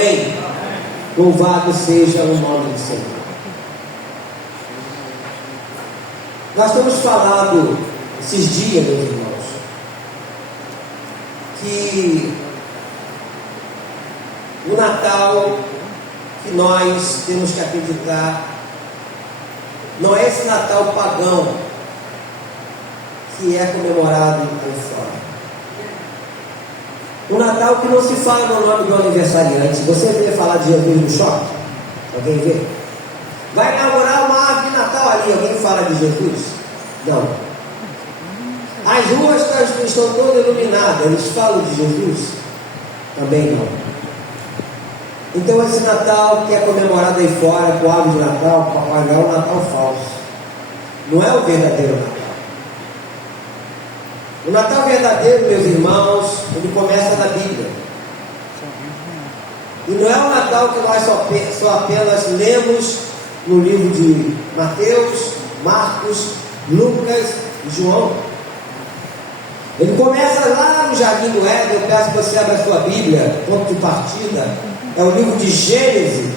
Amém. Louvado seja o nome do Senhor. Nós temos falado esses dias, meus irmãos, que o Natal que nós temos que acreditar não é esse Natal pagão que é comemorado aí fora. O Natal que não se fala no nome do aniversariante. Você vê falar de Jesus no shopping? Alguém vê? Vai inaugurar uma árvore de Natal ali. Alguém fala de Jesus? Não. As ruas estão todas iluminadas. Eles falam de Jesus? Também não. Então esse Natal que é comemorado aí fora, com árvore de Natal, Papai Noel, é um Natal falso. Não é o verdadeiro Natal. O Natal verdadeiro, meus irmãos, ele começa na Bíblia. E não é o Natal que nós só apenas lemos no livro de Mateus, Marcos, Lucas e João. Ele começa lá no Jardim do Éden. Eu peço que você abra a sua Bíblia, ponto de partida. É o livro de Gênesis,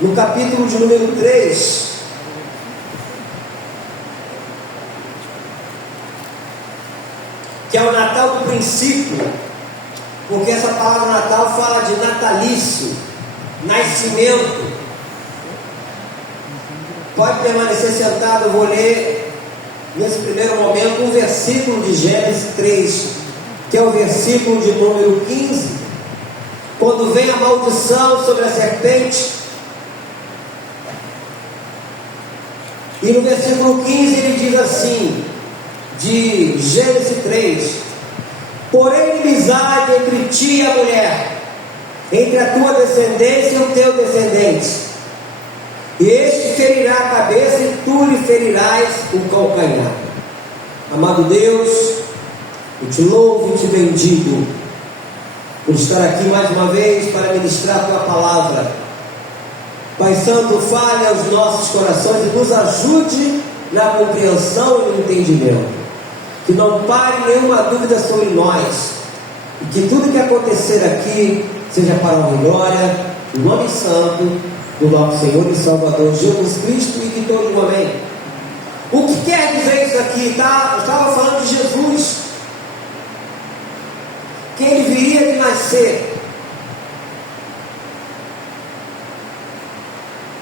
no capítulo de número 3. Que é o Natal do princípio, porque essa palavra Natal fala de natalício, nascimento. Pode permanecer sentado, eu vou ler nesse primeiro momento um versículo de Gênesis 3, que é o versículo de número 15, quando vem a maldição sobre a serpente. E no versículo 15 ele diz assim, de Gênesis 3: porém inimizade entre ti e a mulher, entre a tua descendência e o teu descendente, e este ferirá a cabeça e tu lhe ferirás o calcanhar. Amado Deus, eu te louvo e te bendigo por estar aqui mais uma vez para ministrar a tua palavra. Pai Santo, fale aos nossos corações e nos ajude na compreensão e no entendimento. Que não pare nenhuma dúvida sobre nós, e que tudo que acontecer aqui seja para a honra e glória do nome santo do nosso Senhor e Salvador Jesus Cristo, e que todos amém. O que quer dizer isso aqui? Eu estava falando de Jesus, que ele viria de nascer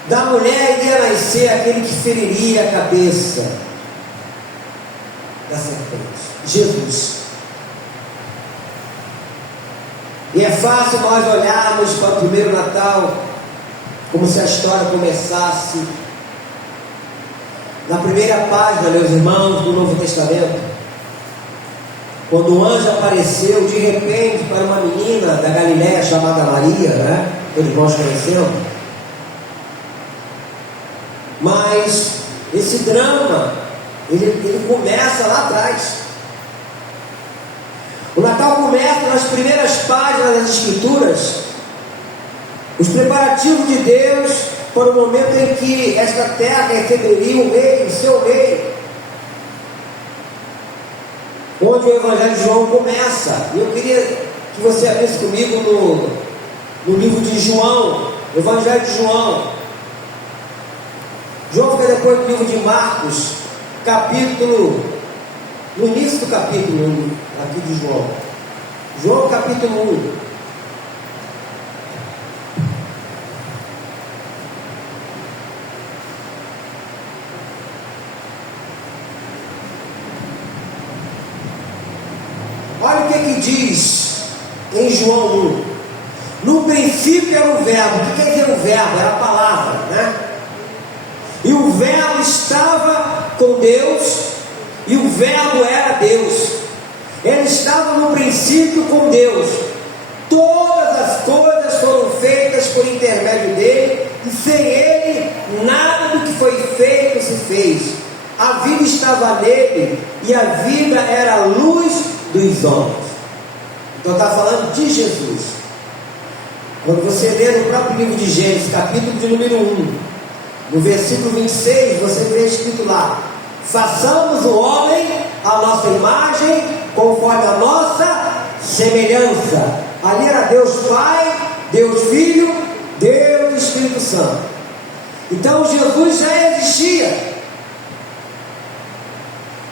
da mulher, iria nascer aquele que feriria a cabeça da serpente, Jesus. E é fácil nós olharmos para o primeiro Natal como se a história começasse na primeira página, meus irmãos, do Novo Testamento, quando o anjo apareceu de repente para uma menina da Galiléia chamada Maria, né? Todos nós conhecemos. Mas esse drama ele começa lá atrás. O Natal começa nas primeiras páginas das Escrituras, os preparativos de Deus para o momento em que esta terra receberia o rei, o seu rei, onde o Evangelho de João começa. E eu queria que você abrisse comigo no livro de João, o Evangelho de João. João fica depois do livro de Marcos, no início do capítulo 1 aqui de João. João capítulo 1. Olha o que diz em João 1. No princípio era o verbo. O que quer dizer o verbo? Era a palavra, né? E o verbo estava com Deus, e o verbo era Deus. Ele estava no princípio com Deus. Todas as coisas foram feitas por intermédio dele, e sem ele nada do que foi feito se fez. A vida estava nele, e a vida era a luz dos homens. Então está falando de Jesus. Quando você lê no próprio livro de Gênesis, capítulo de número 1, no versículo 26, você vê escrito lá: façamos o homem a nossa imagem, conforme a nossa semelhança. Ali era Deus Pai Santo. Então Jesus já existia,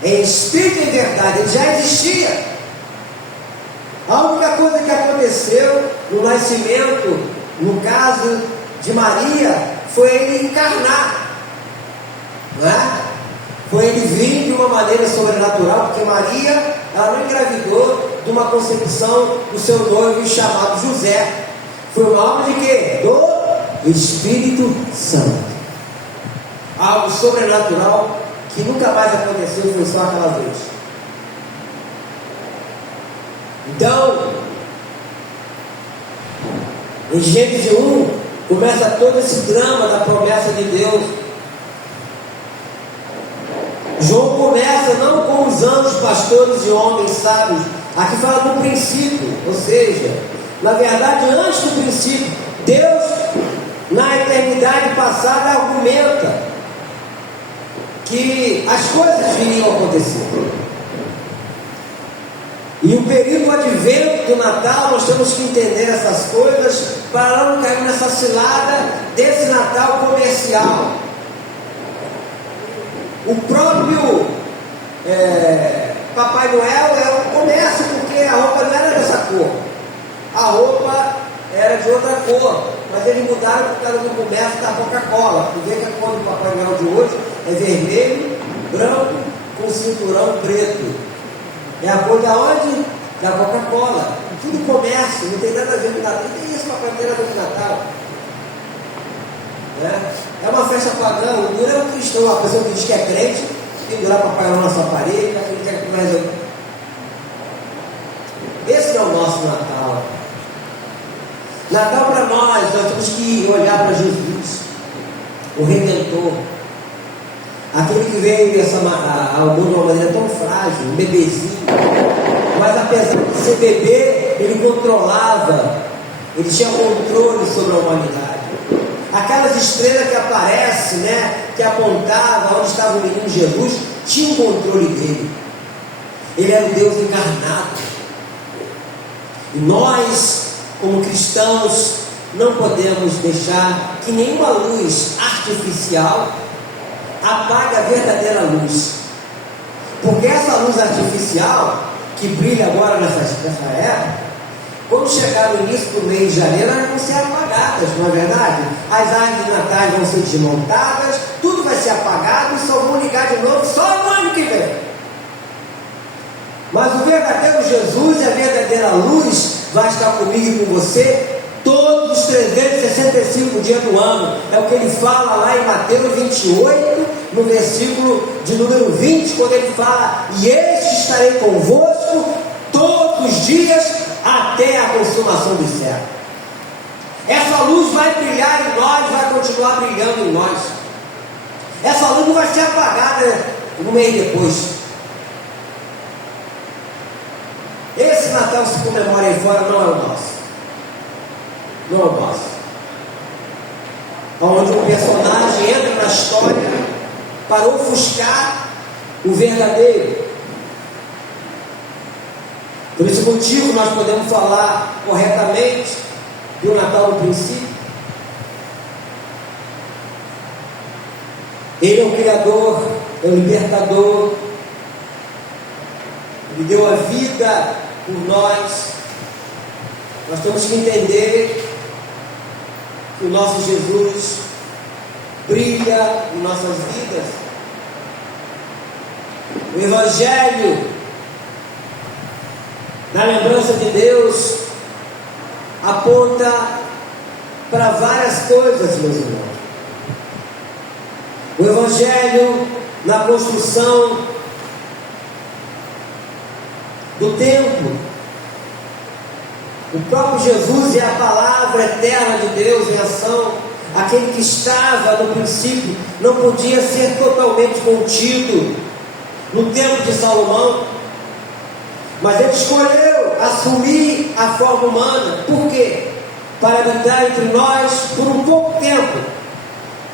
em espírito e em verdade, ele já existia. A única coisa que aconteceu no nascimento, no caso de Maria, foi ele encarnar, não é? Foi ele vir de uma maneira sobrenatural, porque Maria, ela não engravidou de uma concepção do seu noivo chamado José. Foi uma obra de quê? Do Espírito Santo. Algo sobrenatural que nunca mais aconteceu, foi só aquela vez. Então, em Gênesis 1, começa todo esse drama da promessa de Deus. João começa não com os anjos, pastores e homens sábios. Aqui fala do princípio, ou seja, na verdade, antes do princípio, Deus, na eternidade passada, argumenta que as coisas viriam acontecer. E o período do advento do Natal, nós temos que entender essas coisas para não cair nessa cilada desse Natal comercial. O próprio Papai Noel é um comércio, porque a roupa não era dessa cor, a roupa era de outra cor, mas eles mudaram por causa do comércio da Coca-Cola. Tu vê que a cor do Papai Noel de hoje é vermelho, branco, com cinturão preto. É a cor da onde? Da Coca-Cola. Tudo comércio, não tem nada a ver com Natal. Não tem isso, Papai Noel com Natal. É uma festa pagã. O duro é o cristão, a pessoa que diz que é crente, pendurar Papai Noel na sua parede, acredita que mais. Esse é o nosso Natal. Natal para nós temos que olhar para Jesus, o Redentor, aquele que veio ao mundo de uma maneira tão frágil, um bebezinho, mas apesar de ser bebê, ele controlava, ele tinha controle sobre a humanidade. Aquelas estrelas que aparecem, que apontavam onde estava o menino Jesus, tinham o controle dele. Ele era o Deus encarnado. E nós, como cristãos, não podemos deixar que nenhuma luz artificial apague a verdadeira luz. Porque essa luz artificial, que brilha agora nessa época, quando chegar no início do mês de janeiro, elas vão ser apagadas, não é verdade? As árvores de Natal vão ser desmontadas, tudo vai ser apagado e só vão ligar de novo só no ano que vem. Mas o verdadeiro Jesus e a verdadeira luz vai estar comigo e com você todos os 365 dias do ano. É o que ele fala lá em Mateus 28, no versículo de número 20, quando ele fala: e este estarei convosco todos os dias até a consumação do século. Essa luz vai brilhar em nós, vai continuar brilhando em nós. Essa luz não vai ser apagada um mês depois. Esse Natal se comemora aí fora, não é o nosso. Não é o nosso. Onde um personagem entra na história para ofuscar o verdadeiro. Por esse motivo nós podemos falar corretamente do Natal no princípio. Ele é o Criador, é o Libertador. Ele deu a vida por nós. Nós temos que entender que o nosso Jesus brilha em nossas vidas. O Evangelho, na lembrança de Deus, aponta para várias coisas, meus irmãos. O Evangelho, na construção do templo, o próprio Jesus é a palavra eterna de Deus em ação. Aquele que estava no princípio não podia ser totalmente contido no templo de Salomão, mas ele escolheu assumir a forma humana. Por quê? Para habitar entre nós por um pouco tempo,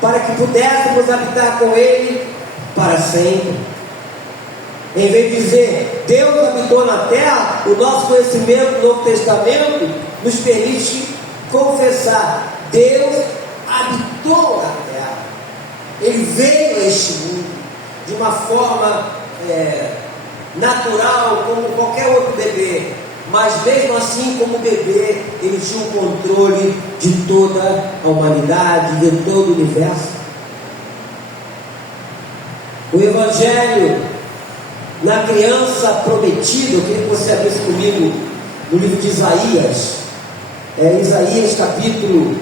para que pudéssemos habitar com ele para sempre. Em vez de dizer Deus habitou na terra, o nosso conhecimento do Novo Testamento nos permite confessar: Deus habitou habitou a terra. Ele veio a este mundo de uma forma natural, como qualquer outro bebê. Mas mesmo assim, como bebê, ele tinha o controle de toda a humanidade, de todo o universo. O Evangelho, na criança prometida, eu queria que você abrisse comigo no livro de Isaías, Isaías capítulo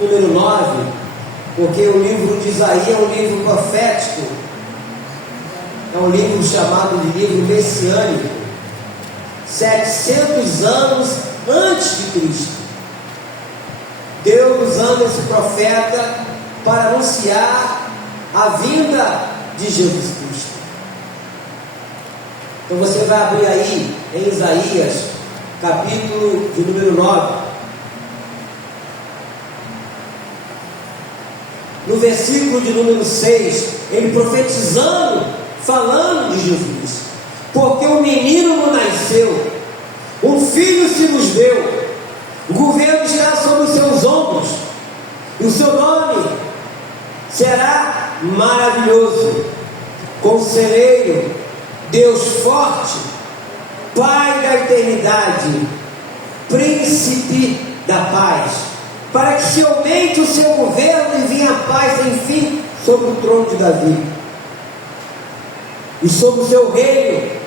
número 9, porque o livro de Isaías é um livro profético, é um livro chamado de livro messiânico, 700 anos antes de Cristo. Deus usando esse profeta para anunciar a vinda de Jesus Cristo. Então você vai abrir aí em Isaías, capítulo de número 9. No versículo de número 6, ele profetizando, falando de Jesus. Porque um menino nos nasceu, um filho se nos deu, o governo estará sobre os seus ombros, e o seu nome será maravilhoso, conselheiro, Deus forte, Pai da eternidade, príncipe da paz, para que se aumente o seu governo e venha a paz sem fim sobre o trono de Davi, e sobre o seu reino,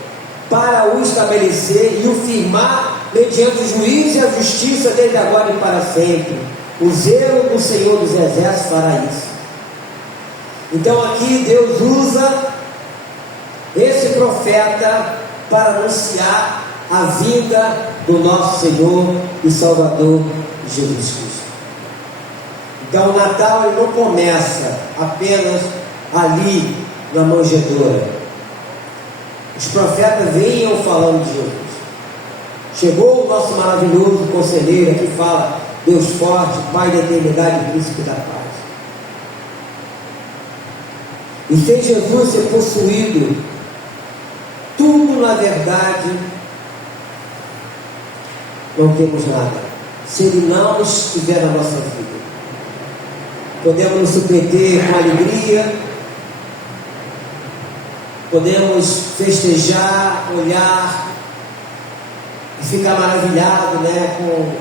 para o estabelecer e o firmar mediante o juízo e a justiça desde agora e para sempre. O zelo do Senhor dos Exércitos fará isso. Então aqui Deus usa esse profeta para anunciar a vinda do nosso Senhor e Salvador Jesus Cristo. Então o Natal ele não começa apenas ali na manjedoura. Os profetas vinham falando de Jesus. Chegou o nosso maravilhoso conselheiro que fala Deus forte, Pai da eternidade e príncipe da paz. E sem Jesus ser possuído, tudo na verdade não temos nada. Se Ele não estiver na nossa vida, podemos nos submeter com alegria, podemos festejar, olhar e ficar maravilhado, com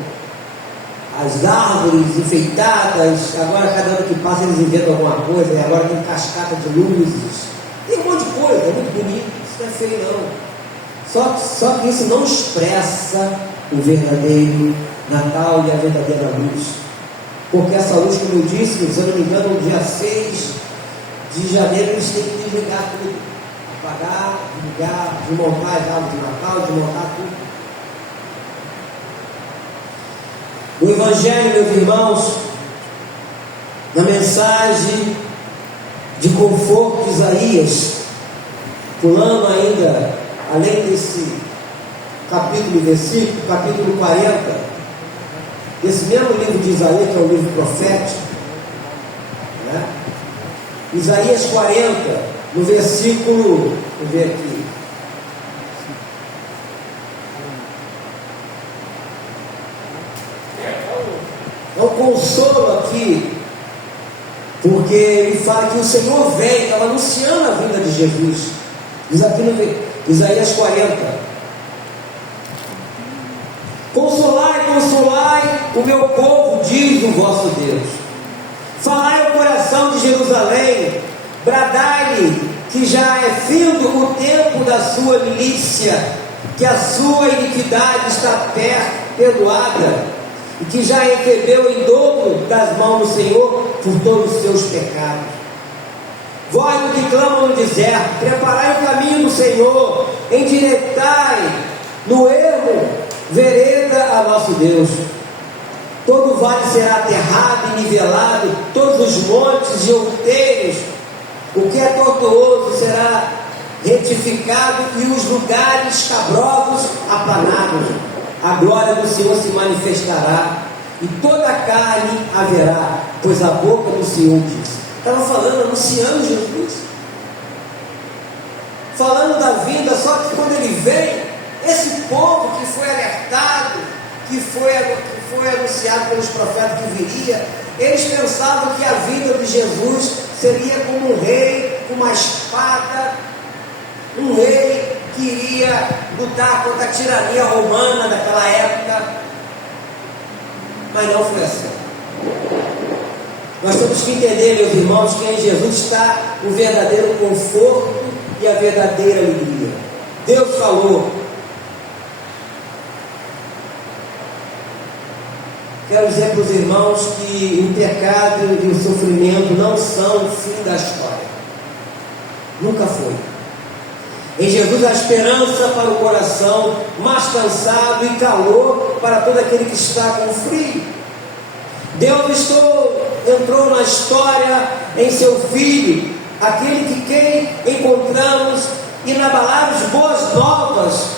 as árvores enfeitadas. Agora cada ano que passa eles inventam alguma coisa, e agora tem cascata de luzes, tem um monte de coisa, é muito bonito, isso não é feio não. Só que isso não expressa o verdadeiro Natal e a verdadeira luz, porque essa luz, como eu disse, se eu não me engano, no dia 6 de janeiro eles têm que desligar tudo, apagar, desligar, desmontar as árvores de Natal, desmontar tudo. O Evangelho, meus irmãos, na mensagem de conforto de Isaías, pulando ainda, além desse capítulo e versículo, capítulo 40, desse mesmo livro de Isaías, que é um livro profético, Isaías 40, no versículo, vou ver aqui, é um consolo aqui, porque ele fala que o Senhor vem, estava anunciando a vinda de Jesus. Diz aqui no Isaías 40: consolai, consolai o meu povo, diz o vosso Deus. Falai ao coração de Jerusalém, bradai-lhe que já é findo o tempo da sua milícia, que a sua iniquidade está perdoada, e que já recebeu em dobro das mãos do Senhor por todos os seus pecados. Vós que clamam no deserto, preparai o caminho do Senhor, endireitai no erro vereda a nosso Deus. Todo vale será aterrado e nivelado, todos os montes e outeiros, o que é tortuoso será retificado e os lugares cabrosos aplanados. A glória do Senhor se manifestará e toda a carne haverá, pois a boca do Senhor diz. Estava falando, anunciando Jesus, falando da vinda. Só que quando ele vem, esse povo que foi alertado, que foi foi anunciado pelos profetas que viria, eles pensavam que a vida de Jesus seria como um rei com uma espada, um rei que iria lutar contra a tirania romana daquela época, mas não foi assim. Nós temos que entender, meus irmãos, que em Jesus está o verdadeiro conforto e a verdadeira alegria. Deus falou. Quero dizer para os irmãos que o pecado e o sofrimento não são o fim da história. Nunca foi. Em Jesus há esperança para o coração mais cansado e calor para todo aquele que está com frio. Deus entrou na história em seu Filho, aquele que quem encontramos inabaláveis boas novas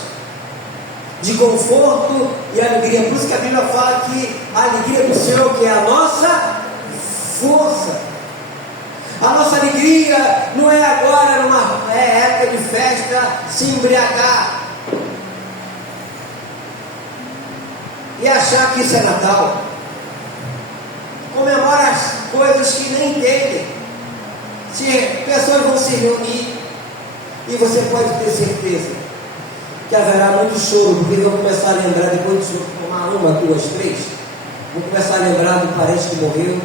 de conforto e alegria. Por isso que a Bíblia fala que a alegria do Senhor, que é a nossa força. A nossa alegria não é agora numa época de festa se embriagar e achar que isso é Natal. Comemora as coisas que nem entendem. Se pessoas vão se reunir, e você pode ter certeza que haverá muito choro, porque vão começar a lembrar, depois de tomar uma, duas, três, vão começar a lembrar do parente que morreu,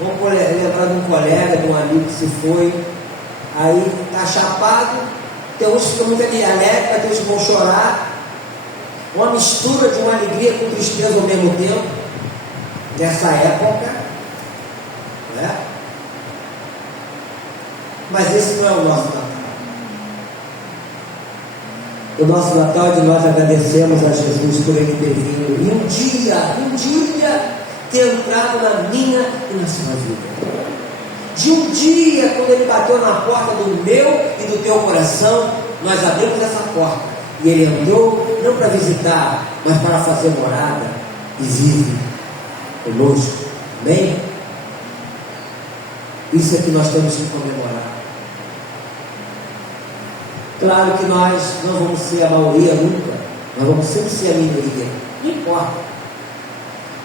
vão lembrar de um colega, de um amigo que se foi, aí está chapado, tem uns que ficam muito alegres, tem uns que vão chorar, uma mistura de uma alegria com tristeza ao mesmo tempo, nessa época, né? Mas esse não é o nosso Natal. O nosso Natal é de nós agradecemos a Jesus por ele ter vindo e um dia ter entrado na minha e na sua vida. De um dia, quando ele bateu na porta do meu e do teu coração, nós abrimos essa porta e ele entrou não para visitar, mas para fazer morada e vive conosco. Amém? Isso é que nós temos que comemorar. Claro que nós não vamos ser a maioria nunca, nós vamos sempre ser a minoria. Não importa.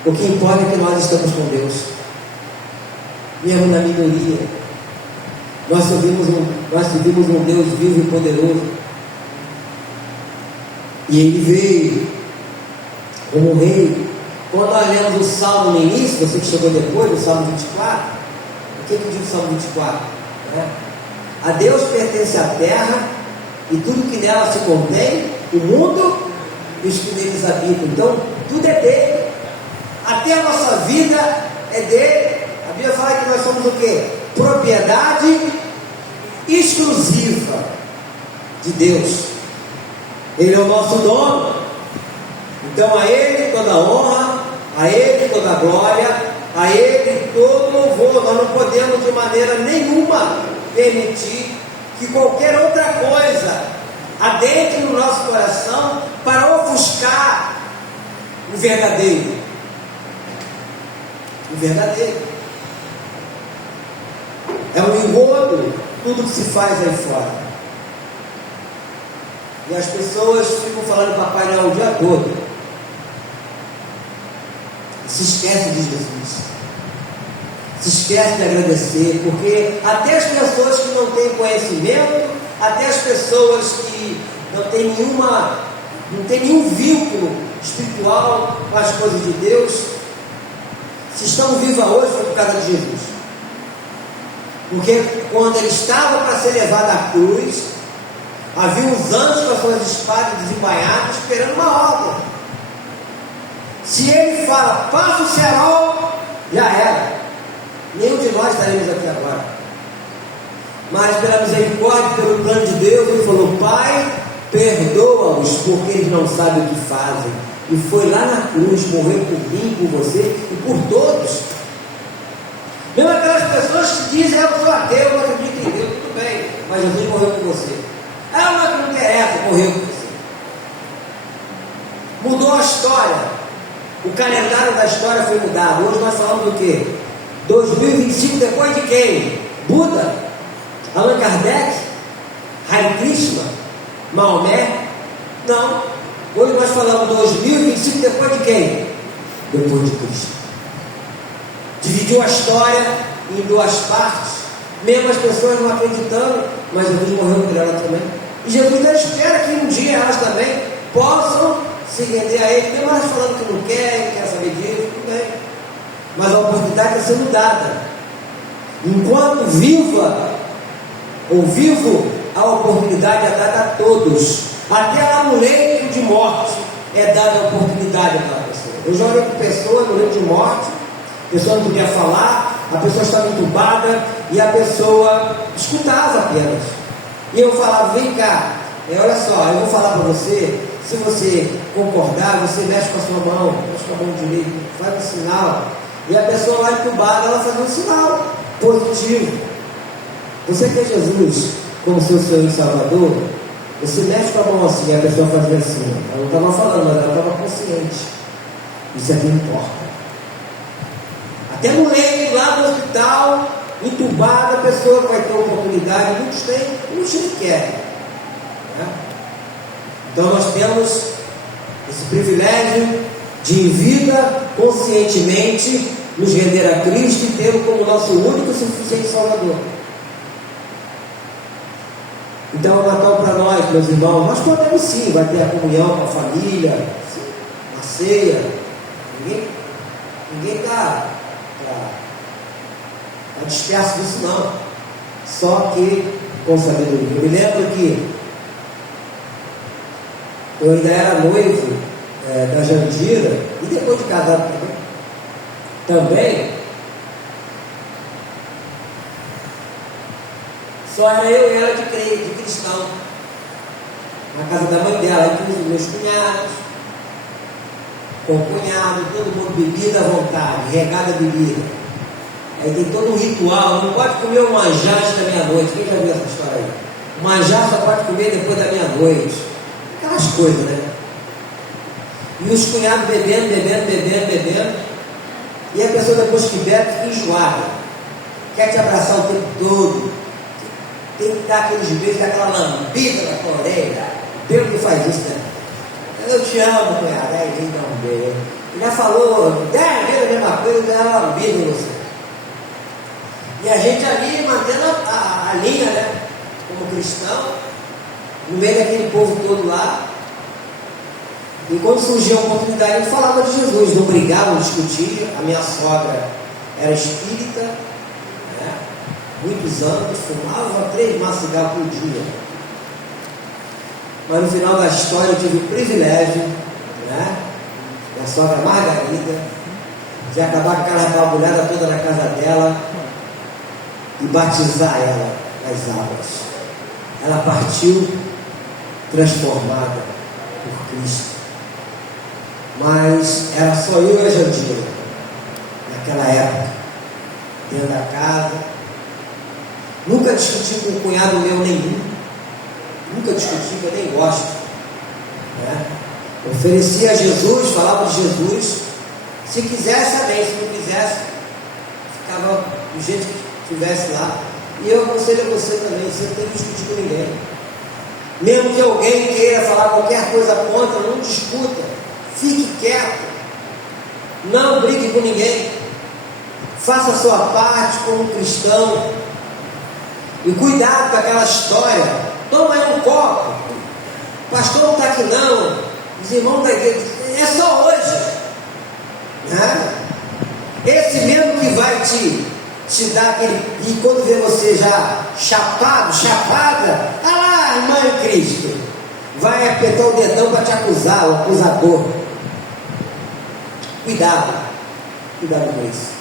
O que importa é que nós estamos com Deus, mesmo na minoria. Nós servimos um Deus vivo e poderoso. E ele veio como rei. Quando nós lemos o Salmo no início, você que chegou depois, do Salmo 24, o que diz o Salmo 24? A Deus pertence a terra e tudo que nela se contém, o mundo e os que neles habitam. Então, tudo é dele. Até a nossa vida é dele. A Bíblia fala que nós somos o quê? Propriedade exclusiva de Deus. Ele é o nosso dono. Então a Ele toda a honra, a Ele toda a glória, a Ele todo louvor. Nós não podemos de maneira nenhuma permitir que qualquer outra coisa adentre no nosso coração para ofuscar o verdadeiro. O verdadeiro é um engodo tudo que se faz aí fora. E as pessoas ficam falando Papai Noel o dia todo, se esquece de Jesus, se esquece de agradecer, porque até as pessoas que não têm conhecimento, até as pessoas que não têm nenhum vínculo espiritual com as coisas de Deus, se estão vivas hoje foi por causa de Jesus. Porque quando ele estava para ser levado à cruz, havia uns anjos com as suas espadas desembainhadas esperando uma ordem. Se ele fala, passa o cerol, já era. Nenhum de nós estaremos aqui agora. Mas pela misericórdia, pelo plano de Deus, ele falou, Pai, perdoa-os, porque eles não sabem o que fazem. E foi lá na cruz, morreu por mim, por você e por todos. Mesmo aquelas pessoas que dizem, eu sou ateu, eu não acredito em Deus, tudo bem, mas Jesus morreu por você. Não interessa, morreu por você. Mudou a história. O calendário da história foi mudado. Hoje nós falamos do quê? 2025 depois de quem? Buda? Allan Kardec? Hare Krishna? Maomé? Não. Hoje nós falamos 2025 depois de quem? depois de Cristo. Dividiu a história em duas partes, mesmo as pessoas não acreditando, mas Jesus morreu por ela também. E Jesus não espera que um dia elas também possam se render a Ele, mesmo elas falando que não quer saber disso, tudo bem. Mas a oportunidade está sendo dada. Enquanto viva ou vivo, a oportunidade é dada a todos. Até lá no leito de morte é dada a oportunidade àquela pessoa. Eu já olhei para pessoa no leito de morte, a pessoa não podia falar, a pessoa estava entubada e a pessoa escutava apenas. E eu falava, vem cá, olha só, eu vou falar para você, se você concordar, você mexe com a sua mão, mexe com a mão direita, faz um sinal. E a pessoa lá entubada, ela faz um sinal positivo. Você quer Jesus como seu Senhor e Salvador? Você mexe com a mão assim, e a pessoa fazia assim. Ela não estava falando, mas ela estava consciente. Isso é que importa. Até no leito lá no hospital, entubada, a pessoa vai ter oportunidade. Muitos têm, muitos nem querem. Né? Então nós temos esse privilégio de, em vida, conscientemente, nos render a Cristo e tê-lo como nosso único e suficiente Salvador. Então, o Natal para nós, meus irmãos, nós podemos sim, vai ter a comunhão com a família, a ceia. Ninguém está disperso disso, não. Só que com sabedoria. Eu me lembro que eu ainda era noivo da Jandira, e depois de casado também, só era eu e ela de cristão. Na casa da mãe dela, inclusive meus cunhados, com o cunhado, todo mundo bebida à vontade, regada bebida. Aí tem todo um ritual, não pode comer o manjar antes da meia-noite. Quem já viu essa história aí? O manjar só pode comer depois da meia-noite. Aquelas coisas, né? E os cunhados bebendo. E a pessoa depois que bebe fica enjoada. Quer te abraçar o tempo todo. Tem que dar aqueles beijos, aquela lambida na tua orelha. Deus que faz isso, né? Eu te amo, cunhado. Aí vem dar um beijo. Já falou 10 vezes a mesma coisa, dá uma lambida em você. E a gente ali mantendo a linha, né? Como cristão, no meio daquele povo todo lá. E quando surgia a oportunidade, ele falava de Jesus, não brigava, não discutia. A minha sogra era espírita, né? Muitos anos, fumava 3 maços de cigarro por dia. Mas no final da história eu tive o privilégio, né? Minha sogra Margarida, de acabar com aquela bagulhada toda na casa dela e batizar ela nas águas. Ela partiu transformada por Cristo. Mas era só eu e a Jandira naquela época, dentro da casa. Nunca discuti com o cunhado meu nenhum. Nunca discuti, eu nem gosto, né? Oferecia a Jesus, falava de Jesus. Se quisesse, amém. Se não quisesse, ficava do jeito que estivesse lá. E eu aconselho a você também, você não tem que discutir com ninguém. Mesmo que alguém queira falar qualquer coisa contra, não discuta. Fique quieto. Não brigue com ninguém. Faça a sua parte como cristão. E cuidado com aquela história. Toma aí um copo. O pastor não está aqui não. Os irmãos da igreja. É só hoje. Né? Esse mesmo que vai te dar aquele. E quando vê você já chapado, chapada, ah lá, irmã em Cristo, vai apertar o dedão para te acusar, o acusador. Cuidado com isso.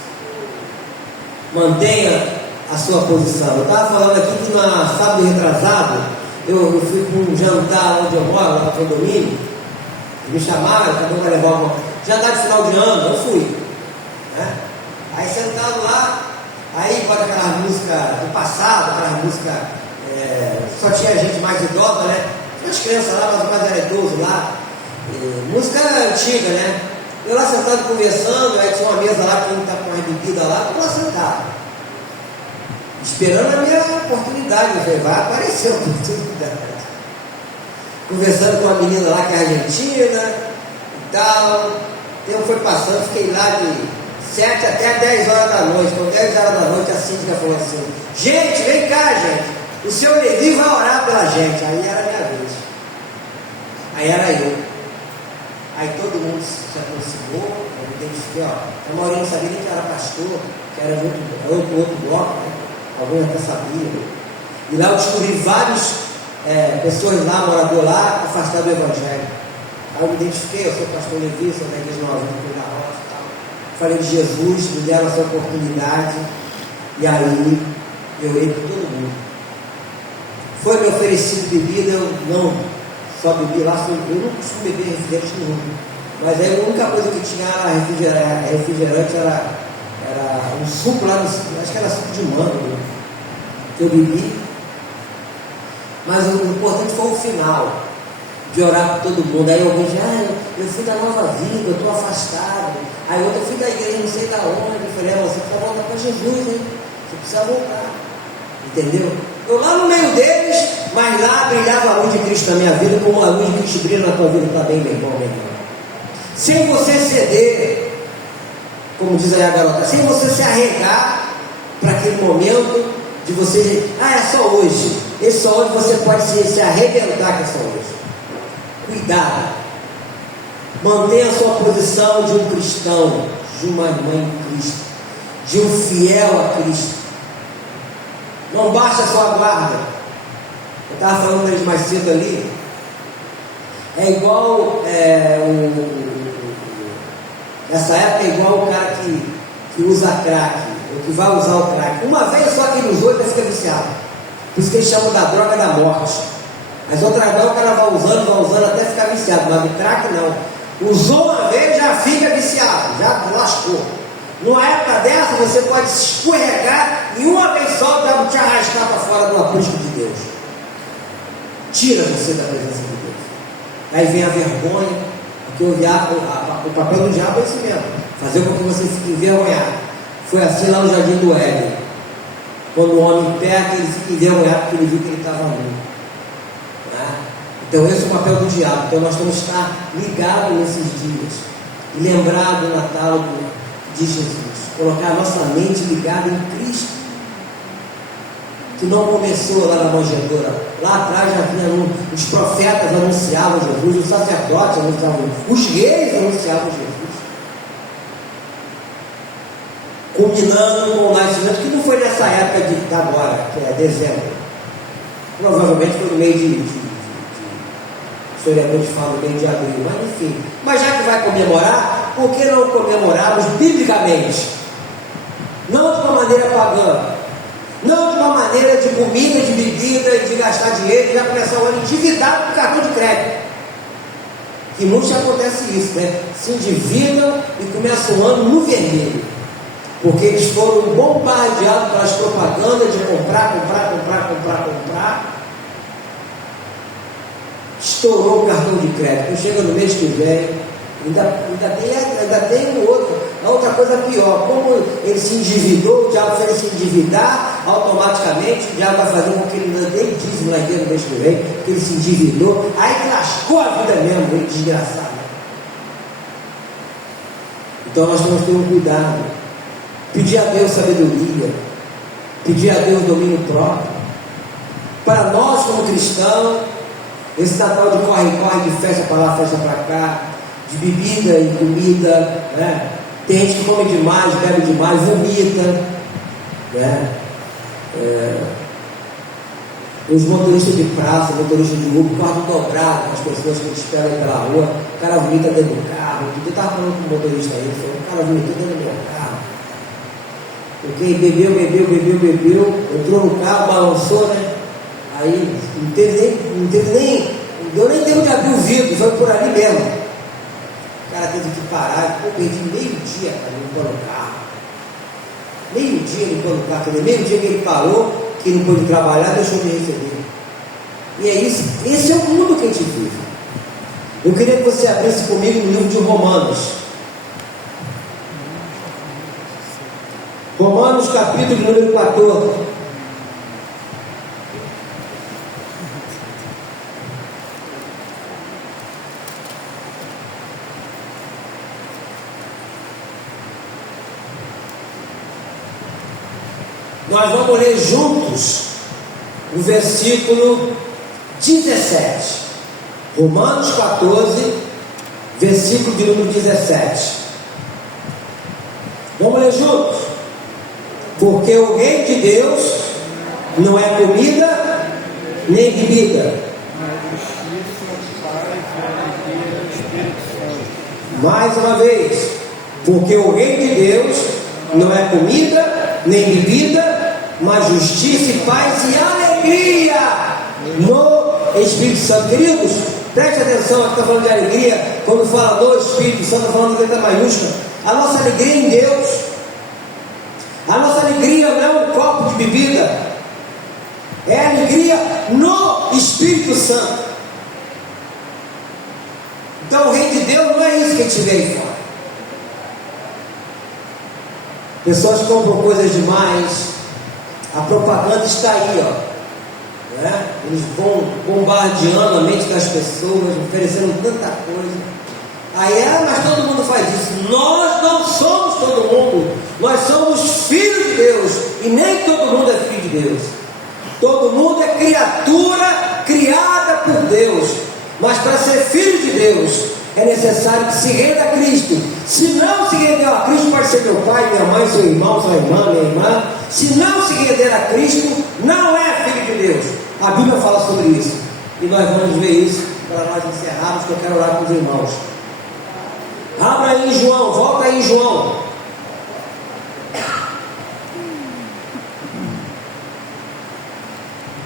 Mantenha a sua posição. Eu estava falando aqui que na sábado retrasado, eu fui para um jantar onde eu moro, lá no condomínio, me chamaram, cada um vai levar uma jantar de final de ano, eu fui. Né? Aí sentado lá, aí bota aquela música do passado, aquela música, só tinha gente mais idosa, né? Tinha as crianças lá, mas o mais era idoso lá. Música antiga, né? Eu lá sentado conversando, aí tinha uma mesa lá, quem está com a bebida lá, eu lá sentado. Esperando a minha oportunidade, eu falei, vai aparecer a oportunidade. Conversando com uma menina lá que é argentina e tal. O tempo foi passando, fiquei lá de 7 até 10 horas da noite. Com 10 horas da noite a síndica falou assim: gente, vem cá, gente, o seu Levi vai orar pela gente. Aí era a minha vez. Aí era eu. Aí todo mundo se aproximou, eu me identifiquei, ó. A maioria não sabia nem que era pastor, que era outro bloco, né? Alguns até sabiam. E lá eu descobri várias pessoas lá, morador lá, afastados do Evangelho. Aí eu me identifiquei, eu sou pastor Levi, sou da igreja Nova Vida da Roça e tal. Falei de Jesus, me deram essa oportunidade, e aí eu orei por todo mundo. Foi me oferecido bebida, eu não só bebi lá, eu não costumo beber refrigerante nenhum. Mas aí a única coisa que tinha era refrigerante, era um suco lá, acho que era suco de mango, né, que eu bebi. Mas o importante foi o final, de orar por todo mundo. Aí alguém disse: eu fui da Nova Vida, eu estou afastado. Aí outro: eu fui da igreja, não sei da onde. Eu falei: você precisa voltar para Jesus, hein? Você precisa voltar. Entendeu? Eu lá no meio deles, mas lá brilhava a luz de Cristo na minha vida, como a luz de Cristo brilha na tua vida também, meu irmão, meu irmão. Sem você ceder, como diz aí a garota, sem você se arregar para aquele momento de você, é só hoje. Esse só hoje você pode se arrebentar que é só hoje. Cuidado. Mantenha a sua posição de um cristão, de uma irmã em Cristo, de um fiel a Cristo. Não baixa a sua guarda. Eu estava falando deles mais cedo ali. É igual nessa época é igual o cara que usa crack, ou que vai usar o crack. Uma vez só que ele usou, ele fica viciado. Por isso que eles chamam da droga da morte. As outras drogas o cara vai usando até ficar viciado, mas o crack não. Usou uma vez, já fica viciado, já lascou. Numa época dessa, você pode se escorregar e uma vez só já te arrastar para fora do aprisco de Deus. Tira você da presença de Deus. Aí vem a vergonha, porque o papel do diabo é esse mesmo, fazer com que você fique envergonhado. Foi assim lá no Jardim do Éden. Quando o homem peca, ele fica envergonhado porque ele viu que ele estava nu. Né? Então esse é o papel do diabo. Então nós temos que estar ligados nesses dias e lembrar do Natal de Jesus, colocar a nossa mente ligada em Cristo, que não começou lá na manjedoura. Lá atrás já havia os profetas anunciavam Jesus, os sacerdotes anunciavam, os reis anunciavam Jesus, combinando com o nascimento, que não foi nessa época de agora, que é dezembro, provavelmente foi no meio de historiadores falam meio de abril, mas enfim. Mas já que vai comemorar, por que não comemorarmos biblicamente? Não de uma maneira pagã, não de uma maneira de comida, de bebida e de gastar dinheiro e já começar o ano endividado com cartão de crédito. Que muitos acontece isso, né? Se endividam e começam o ano no vermelho, porque eles foram bombardeados pelas propagandas de comprar. Estourou o cartão de crédito. Quando chega no mês que vem, ainda tem o outro. A outra coisa pior, como ele se endividou, o diabo fez ele se endividar, automaticamente o diabo vai fazer com que ele não dê dízimo lá dentro no mês que vem, porque ele se endividou, aí que lascou a vida mesmo, ele desgraçado. Então nós temos que ter um cuidado, pedir a Deus sabedoria, pedir a Deus domínio próprio. Para nós como cristãos, esse Natal de corre, de festa para lá, festa para cá, de bebida e comida, né? Tem gente que come demais, bebe demais, vomita, né? Os motoristas de praça, motoristas de Uber, carro dobrado, as pessoas que esperam aí pela rua, o cara vomita dentro do carro. Eu estava falando com o motorista aí, falou: o cara vomitou dentro do meu carro. Porque bebeu, entrou no carro, balançou, né? Aí não deu nem tempo de abrir o vidro, foi por ali mesmo. O cara teve que parar, perdi meio-dia para limpar o carro. Meio-dia limpando o carro, meio-dia que ele parou, que não pôde trabalhar, deixou de receber. E é isso, esse é o mundo que a gente vive. Eu queria que você abrisse comigo no livro de Romanos. Romanos capítulo número 14. Nós vamos ler juntos o versículo 17. Romanos 14, versículo de número 17. Vamos ler juntos? Porque o reino de Deus não é comida nem bebida. Mais uma vez, porque o reino de Deus não é comida nem bebida, mas justiça e paz e alegria no Espírito Santo. Queridos, preste atenção, está falando de alegria. Quando fala do Espírito Santo, está falando de letra maiúscula. A nossa alegria em Deus. A nossa alegria não é um copo de bebida, é alegria no Espírito Santo. Então o reino de Deus não é isso que a gente vê aí fora. Pessoas compram coisas demais, a propaganda está aí, ó, né? Eles vão bombardeando a mente das pessoas, oferecendo tanta coisa. Aí, mas todo mundo faz isso. Nós não somos todo mundo, nós somos filhos de Deus, e nem todo mundo é filho de Deus. Todo mundo é criatura criada por Deus, mas para ser filho de Deus é necessário que se renda a Cristo. Se não se render a Cristo, pode ser meu pai, minha mãe, seu irmão, sua irmã, minha irmã. Se não se render a Cristo, não é filho de Deus. A Bíblia fala sobre isso, e nós vamos ver isso para nós encerrarmos, que eu quero orar com os irmãos. Abra aí em João, volta aí em João.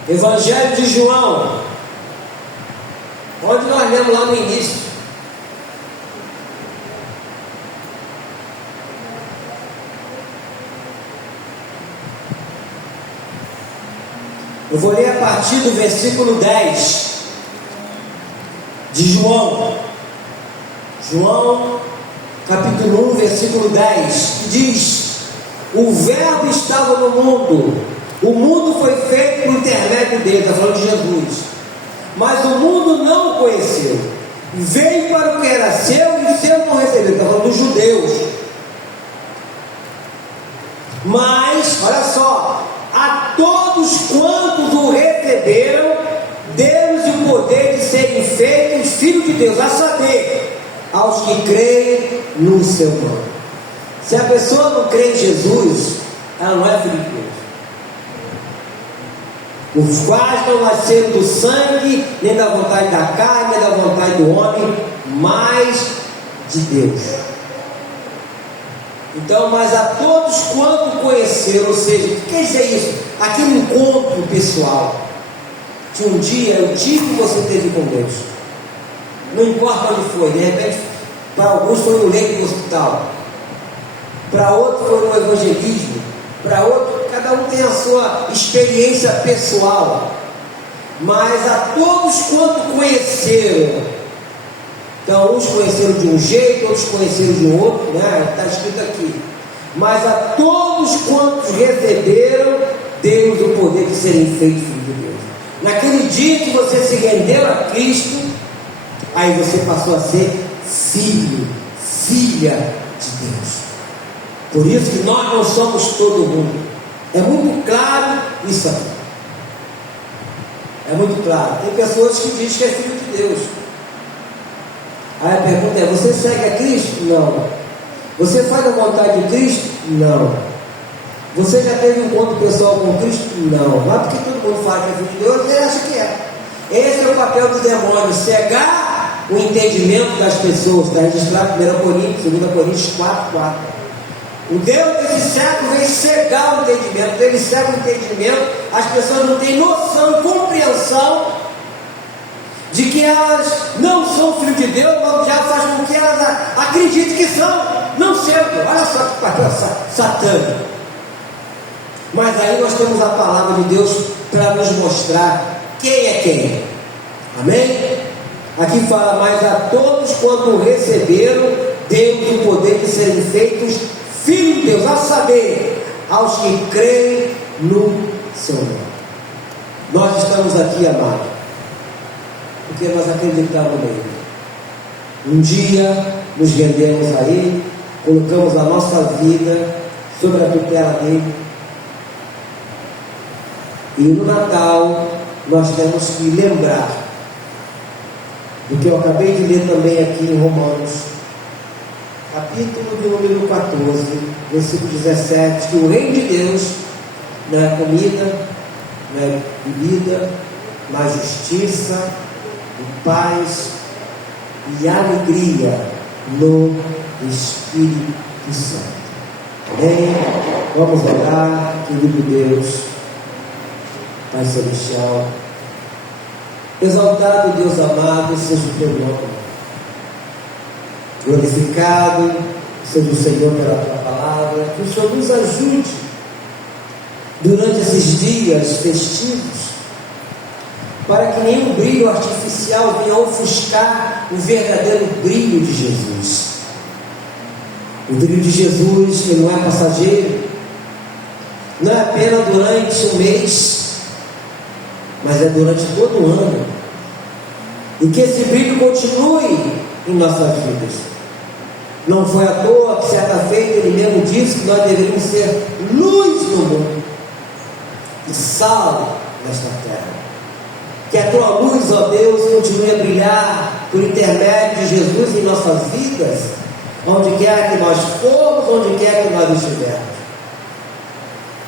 Evangelho de João, onde nós lemos lá no início. Eu vou ler a partir do versículo 10 de João. João, capítulo 1, versículo 10, que diz: o verbo estava no mundo, o mundo foi feito por intermédio dele, está falando de Jesus, mas o mundo não o conheceu, veio para o que era seu e o seu não recebeu, está falando dos judeus. Mas, olha só, a todos quantos o receberam, deu-lhes o poder de serem feitos filhos de Deus, a saber, aos que creem no seu nome. Se a pessoa não crê em Jesus, ela não é filho de Deus. Os quais não nasceram do sangue, nem da vontade da carne, nem da vontade do homem, mas de Deus. Então, mas a todos quanto conheceram, ou seja, o que quer dizer isso? Aquele encontro pessoal, que um dia é o dia que você teve com Deus. Não importa onde foi, de repente, para alguns foi no leito do hospital, para outros foi no evangelismo, para outros, cada um tem a sua experiência pessoal, mas a todos quanto conheceram, então uns conheceram de um jeito, outros conheceram de um outro, né? Está escrito aqui, mas a todos quantos receberam, deu-lhes o poder de serem feitos filhos de Deus. Naquele dia que você se rendeu a Cristo, aí você passou a ser filho, filha de Deus. Por isso que nós não somos todo mundo. É muito claro isso aqui. É muito claro. Tem pessoas que dizem que é filho de Deus. Aí a pergunta é: você segue a Cristo? Não. Você faz a vontade de Cristo? Não. Você já teve um encontro pessoal com Cristo? Não. Não é porque todo mundo fala que é filho de Deus, ele acha que é. Esse é o papel do demônio, cegar o entendimento das pessoas. Está registrado em 1 Coríntios, 2 Coríntios 4:4. O Deus desse século vem cegar o entendimento. Ele cega o entendimento. As pessoas não têm noção e compreensão de que elas não são filhos de Deus, mas o diabo faz com que elas acreditem que são, não sendo. Olha só que papel satânico. Mas aí nós temos a palavra de Deus para nos mostrar quem é quem. Amém? Aqui fala: mas a todos quanto receberam, deu-lhes o poder de serem feitos filhos de Deus, a saber, aos que creem no seu nome. Nós estamos aqui, amados, porque nós acreditamos nele. Um dia nos rendemos a ele, colocamos a nossa vida sobre a tutela dele, E no Natal nós temos que lembrar do que eu acabei de ler também aqui em Romanos, capítulo de número 14, versículo 17, que o reino de Deus não é comida, não é bebida, mas justiça, paz e alegria no Espírito Santo. Amém? Vamos orar, querido Deus, Pai Celestial. Exaltado Deus amado, seja o teu nome. Glorificado seja o Senhor pela tua palavra. Que o Senhor nos ajude durante esses dias festivos, para que nenhum brilho artificial venha ofuscar o verdadeiro brilho de Jesus. O brilho de Jesus, que não é passageiro, não é apenas durante um mês, mas é durante todo o ano. E que esse brilho continue em nossas vidas. Não foi à toa que certa feita ele mesmo disse que nós deveríamos ser luz do mundo e sal nesta terra. Que a tua luz, ó Deus, continue a brilhar por intermédio de Jesus em nossas vidas, onde quer que nós formos, onde quer que nós estivermos.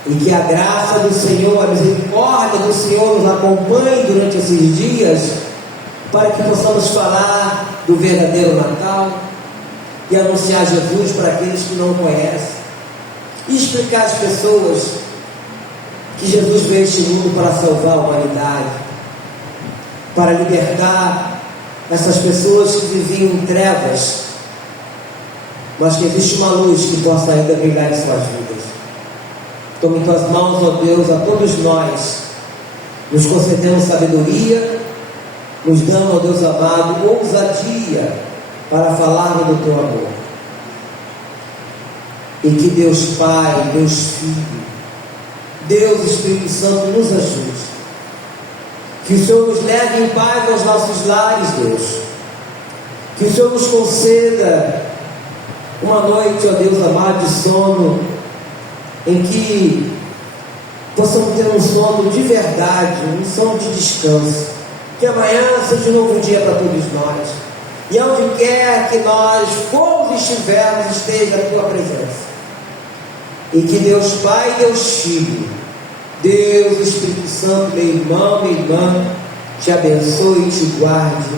E que a graça do Senhor, a misericórdia do Senhor nos acompanhe durante esses dias, para que possamos falar do verdadeiro Natal e anunciar Jesus para aqueles que não conhecem, e explicar às pessoas que Jesus veio a este mundo para salvar a humanidade, para libertar essas pessoas que viviam em trevas, mas que existe uma luz que possa ainda brilhar em suas vidas. Tome em tuas mãos, ó Deus, a todos nós, nos concedendo sabedoria, nos dando, ó Deus amado, ousadia para falarmos do teu amor. E que Deus Pai, Deus Filho, Deus Espírito Santo nos ajude. Que o Senhor nos leve em paz aos nossos lares, Deus. Que o Senhor nos conceda uma noite, ó Deus amado, de sono, em que possamos ter um sono de verdade, um sono de descanso. Que amanhã seja um novo dia para todos nós. E onde quer que nós formos e estivermos, esteja a tua presença. E que Deus Pai, Deus Filho, Deus Espírito Santo, meu irmão, minha irmã, te abençoe, te guarde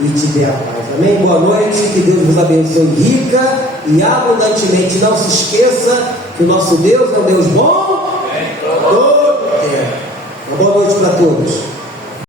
e te dê a paz. Amém? Boa noite, que Deus nos abençoe rica e abundantemente. Não se esqueça que o nosso Deus é um Deus bom todo tempo. Uma boa noite para todos.